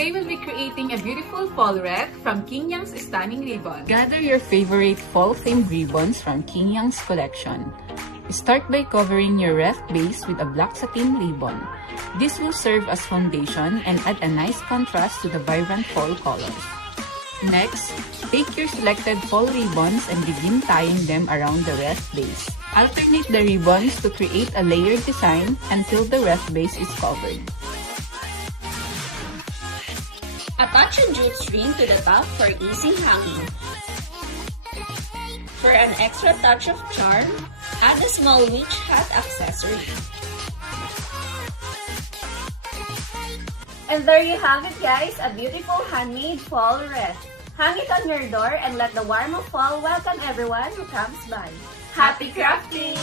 Today we'll be creating a beautiful fall wreath from King Young's stunning ribbon. Gather your favorite fall-themed ribbons from King Young's collection. Start by covering your wreath base with a black satin ribbon. This will serve as foundation and add a nice contrast to the vibrant fall colors. Next, take your selected fall ribbons and begin tying them around the wreath base. Alternate the ribbons to create a layered design until the wreath base is covered. Attach a jute string to the top for easy hanging. For an extra touch of charm, add a small witch hat accessory. And there you have it, guys, a beautiful handmade fall wreath. Hang it on your door and let the warmth of fall welcome everyone who comes by. Happy crafting!